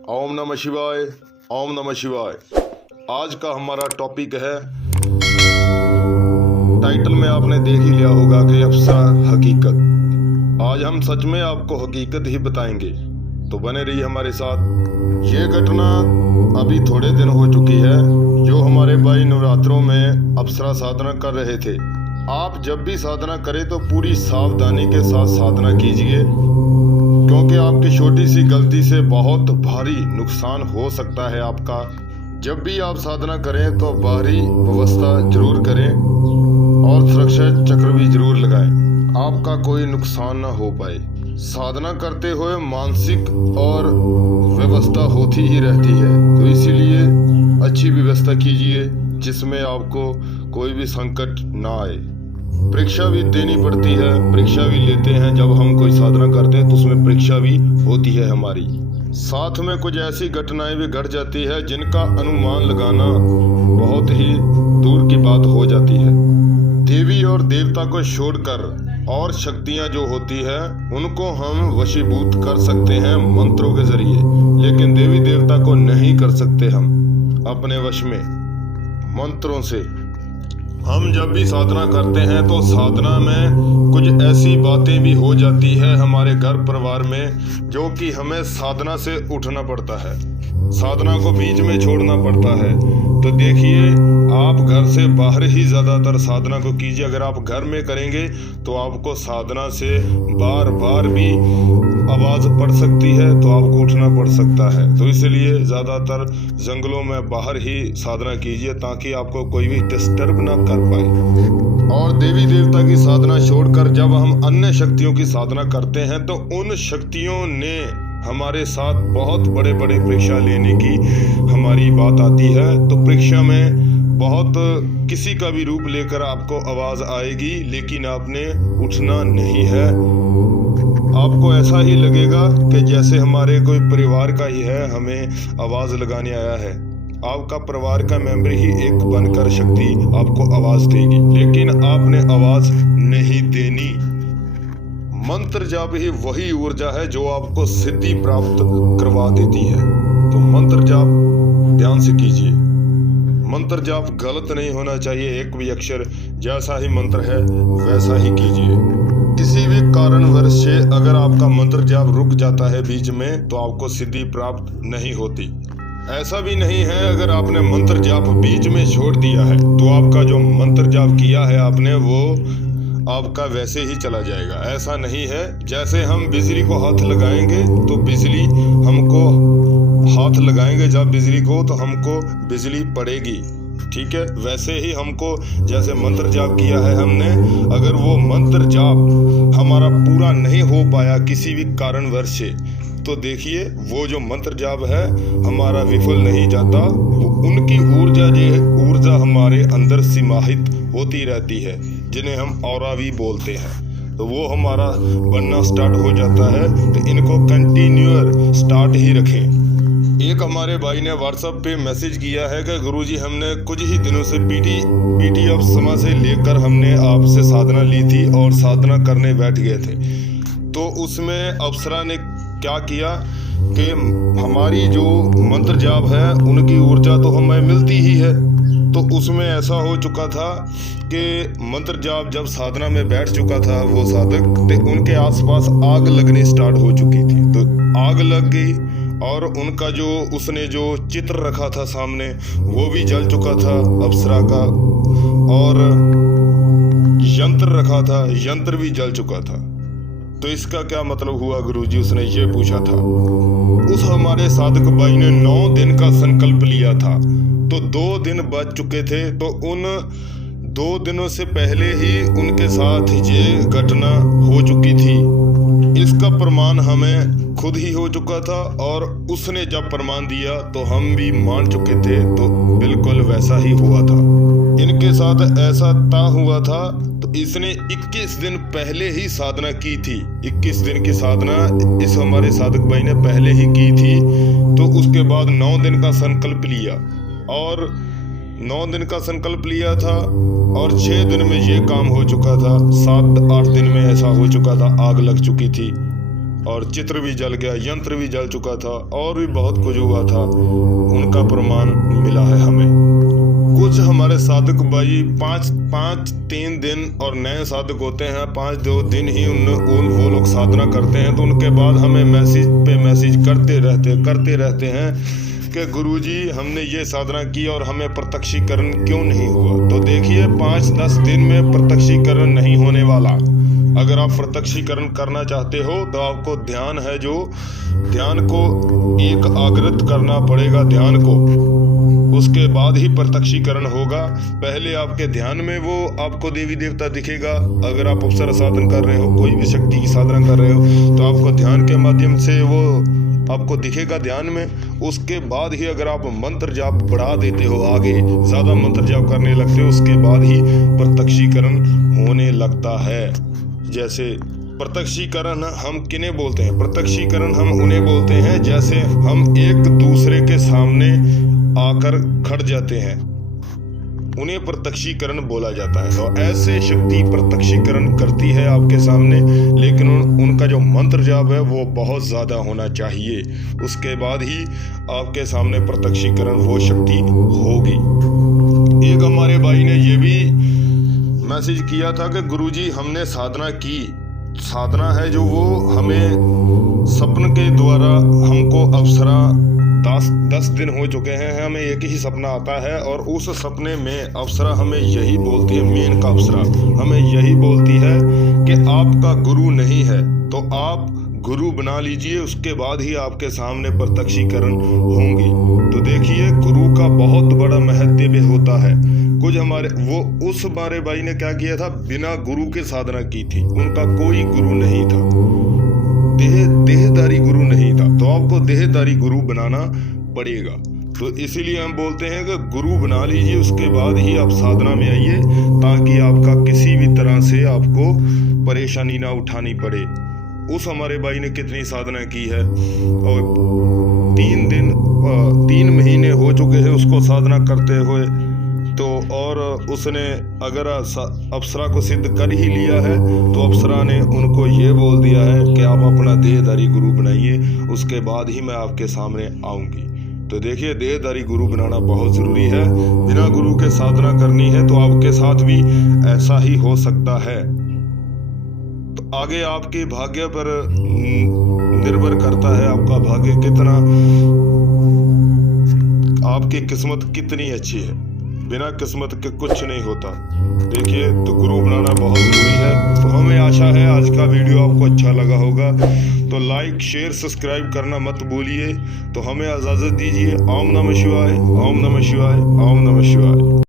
ओम नमः शिवाय। ओम नमः शिवाय। आज का हमारा टॉपिक है, टाइटल में आपने देख ही लिया होगा कि अप्सरा हकीकत। आज हम सच में आपको हकीकत ही बताएंगे, तो बने रहिए हमारे साथ। ये घटना अभी थोड़े दिन हो चुकी है, जो हमारे भाई नवरात्रों में अप्सरा साधना कर रहे थे। आप जब भी साधना करें तो पूरी सावधानी के साथ साधना कीजिए, क्योंकि आपकी छोटी सी गलती से बहुत भारी नुकसान हो सकता है आपका। जब भी आप साधना करें तो बाहरी व्यवस्था जरूर करें और सुरक्षा चक्र भी जरूर लगाएं, आपका कोई नुकसान ना हो पाए। साधना करते हुए मानसिक और व्यवस्था होती ही रहती है, तो इसीलिए अच्छी व्यवस्था कीजिए जिसमें आपको कोई भी संकट ना आए। परीक्षा भी देनी पड़ती है, परीक्षा भी लेते हैं। जब हम कोई साधना करते हैं तो उसमें परीक्षा भी होती है हमारी। साथ में कुछ ऐसी घटनाएं भी घट जाती है जिनका अनुमान लगाना बहुत ही दूर की बात हो जाती है। देवी और देवता को छोड़कर और शक्तियां जो होती है उनको हम वशीभूत कर सकते हैं मंत्रों के जरिए, लेकिन देवी देवता को नहीं कर सकते हम अपने वश में मंत्रों से। हम जब भी साधना करते हैं तो साधना में कुछ ऐसी बातें भी हो जाती है हमारे घर परिवार में, जो कि हमें साधना से उठना पड़ता है, साधना को बीच में छोड़ना पड़ता है। तो देखिए, आप घर से बाहर ही ज़्यादातर साधना को कीजिए। अगर आप घर में करेंगे तो आपको साधना से बार बार भी आवाज़ पड़ सकती है, तो आपको उठना पड़ सकता है। तो इसलिए ज़्यादातर जंगलों में बाहर ही साधना कीजिए, ताकि आपको कोई भी डिस्टर्ब ना कर पाए। और देवी देवता की साधना छोड़कर जब हम अन्य शक्तियों की साधना करते हैं तो उन शक्तियों ने हमारे साथ बहुत बड़े बड़े परीक्षा लेने की हमारी बात आती है। तो परीक्षा में बहुत किसी का भी रूप लेकर आपको आवाज़ आएगी, लेकिन आपने उठना नहीं है। आपको ऐसा ही लगेगा कि जैसे हमारे कोई परिवार का ही है, हमें आवाज़ लगाने आया है। आपका परिवार का मेंबर ही एक बनकर शक्ति आपको आवाज़ देगी, लेकिन आपने आवाज़ नहीं देनी। मंत्र जाप ही वही ऊर्जा है जो आपको सिद्धि प्राप्त करवा देती है। तो मंत्र जाप ध्यान से कीजिए। मंत्र जाप गलत नहीं होना चाहिए, एक भी अक्षर जैसा ही मंत्र है वैसा ही कीजिए। किसी भी कारणवश से अगर आपका मंत्र जाप रुक जाता है बीच में, तो आपको सिद्धि प्राप्त नहीं होती। ऐसा भी नहीं है अगर आपने मंत्र जाप बीच में छोड़ दिया है तो आपका जो मंत्र जाप किया है आपने, वो आपका वैसे ही चला जाएगा। ऐसा नहीं है। जैसे हम बिजली को हाथ लगाएंगे तो बिजली हमको हाथ लगाएंगे, जब बिजली को तो हमको बिजली पड़ेगी, ठीक है। वैसे ही हमको जैसे मंत्र जाप किया है हमने, अगर वो मंत्र जाप हमारा पूरा नहीं हो पाया किसी भी कारणवश से, तो देखिए वो जो मंत्र जाप है हमारा विफल नहीं जाता। वो उनकी ऊर्जा हमारे अंदर समाहित होती रहती है, जिन्हें हम ऑरा भी बोलते हैं। तो वो हमारा बनना स्टार्ट हो जाता है। तो इनको कंटिन्यूअर स्टार्ट ही रखें। एक हमारे भाई ने व्हाट्सएप पे मैसेज किया है कि गुरुजी, हमने कुछ ही दिनों से पीटी ऑफ समय से लेकर हमने आपसे साधना ली थी और साधना करने बैठ गए थे। तो उसमें अप्सरा ने क्या किया कि हमारी जो मंत्र जाप है उनकी ऊर्जा तो हमें मिलती ही है। तो उसमें ऐसा हो चुका था कि मंत्र जाप जब साधना में बैठ चुका था वो साधक, तो उनके आसपास आग लगनी स्टार्ट हो चुकी थी। तो आग लग गई और उनका जो उसने जो चित्र रखा था सामने वो भी जल चुका था अप्सरा का, और यंत्र रखा था, यंत्र भी जल चुका था। तो इसका क्या मतलब हुआ गुरुजी, उसने ये पूछा था। उस हमारे साधक भाई ने 9 दिन का संकल्प लिया था, तो 2 दिन बच चुके थे। तो उन 2 दिनों से पहले ही उनके साथ ये घटना हो चुकी थी। इसका प्रमाण हमें खुद ही हो चुका था, और उसने जब प्रमाण दिया तो हम भी मान चुके थे। तो बिल्कुल वैसा ही हुआ था, इनके साथ ऐसा तय हुआ था। तो इसने 21 दिन पहले ही साधना की थी। 21 दिन की साधना इस हमारे साधक भाई ने पहले ही की थी। तो उसके बाद 9 दिन का संकल्प लिया, और 9 दिन का संकल्प लिया था, और 6 दिन में ये काम हो चुका था। 7-8 दिन में ऐसा हो चुका था, आग लग चुकी थी। और चित्र भी जल गया, यंत्र भी जल चुका था और भी बहुत कुछ हुआ था, उनका प्रमाण मिला है हमें। कुछ हमारे साधक भाई 3 दिन और नए साधक होते हैं 5-2 दिन ही वो लोग साधना करते हैं, तो उनके बाद हमें मैसेज पे मैसेज करते रहते हैं कि गुरुजी हमने ये साधना की और हमें प्रत्यक्षीकरण क्यों नहीं हुआ। तो देखिए 5-10 दिन में प्रत्यक्षीकरण नहीं होने वाला। अगर आप प्रत्यक्षीकरण करना चाहते हो तो आपको ध्यान है जो ध्यान को एक आग्रत करना पड़ेगा, ध्यान को, उसके बाद ही प्रत्यक्षीकरण होगा। पहले आपके ध्यान में वो आपको देवी देवता दिखेगा। अगर आप अप्सरा साधन कर रहे हो, कोई भी शक्ति की साधना कर रहे हो, तो आपको ध्यान के माध्यम से वो आपको दिखेगा ध्यान में। उसके बाद ही अगर आप मंत्र जाप बढ़ा देते हो, आगे ज़्यादा मंत्र जाप करने लगते हो, उसके बाद ही प्रत्यक्षीकरण होने लगता है। जैसे प्रत्यक्षीकरण हम किन्हें बोलते हैं? प्रत्यक्षीकरण हम उन्हें बोलते हैं जैसे हम एक दूसरे के सामने आकर खड़ जाते हैं, उन्हें प्रत्यक्षीकरण बोला जाता है। तो ऐसे शक्ति प्रत्यक्षीकरण करती है आपके सामने, लेकिन उनका जो मंत्र जाप है वो बहुत ज़्यादा होना चाहिए, उसके बाद ही आपके सामने प्रत्यक्षीकरण वो शक्ति होगी। एक हमारे भाई ने ये भी मैसेज किया था कि गुरुजी हमने साधना की, साधना है जो वो हमें सपन के द्वारा हमको अप्सरा 10 दिन हो चुके हैं, हमें एक ही सपना आता है और उस सपने में अप्सरा हमें यही बोलती है, मेन का अप्सरा हमें यही बोलती है कि आपका गुरु नहीं है तो आप गुरु बना लीजिए, उसके बाद ही आपके सामने प्रत्यक्षीकरण होंगी। तो देखिए गुरु का बहुत बड़ा महत्व भी होता है। कुछ उस हमारे भाई ने क्या किया था, बिना गुरु के साधना की थी, उनका कोई गुरु नहीं था, देहधारी गुरु नहीं था। तो आपको देहधारी गुरु बनाना पड़ेगा। तो इसीलिए हम बोलते हैं कि गुरु बना लीजिए, उसके बाद ही आप साधना में आइए, ताकि आपका किसी भी तरह से आपको परेशानी ना उठानी पड़े। उस हमारे भाई ने कितनी साधना की है और 3 महीने हो चुके हैं उसको साधना करते हुए। तो और उसने अगर अप्सरा को सिद्ध कर ही लिया है तो अप्सरा ने उनको ये बोल दिया है कि आप अपना देहधारी गुरु बनाइए, उसके बाद ही मैं आपके सामने आऊँगी। तो देखिए देहधारी गुरु बनाना बहुत ज़रूरी है। बिना गुरु के साधना करनी है तो आपके साथ भी ऐसा ही हो सकता है। तो आगे आपके भाग्य पर निर्भर करता है, आपका भाग्य कितना, आपकी किस्मत कितनी अच्छी है। बिना किस्मत के कुछ नहीं होता। देखिए तो गुरु बनाना बहुत ज़रूरी है। तो हमें आशा है आज का वीडियो आपको अच्छा लगा होगा, तो लाइक शेयर सब्सक्राइब करना मत भूलिए। तो हमें इजाज़त दीजिए। ओम नमः शिवाय, ओम नमः शिवाय, ओम नमः शिवाय।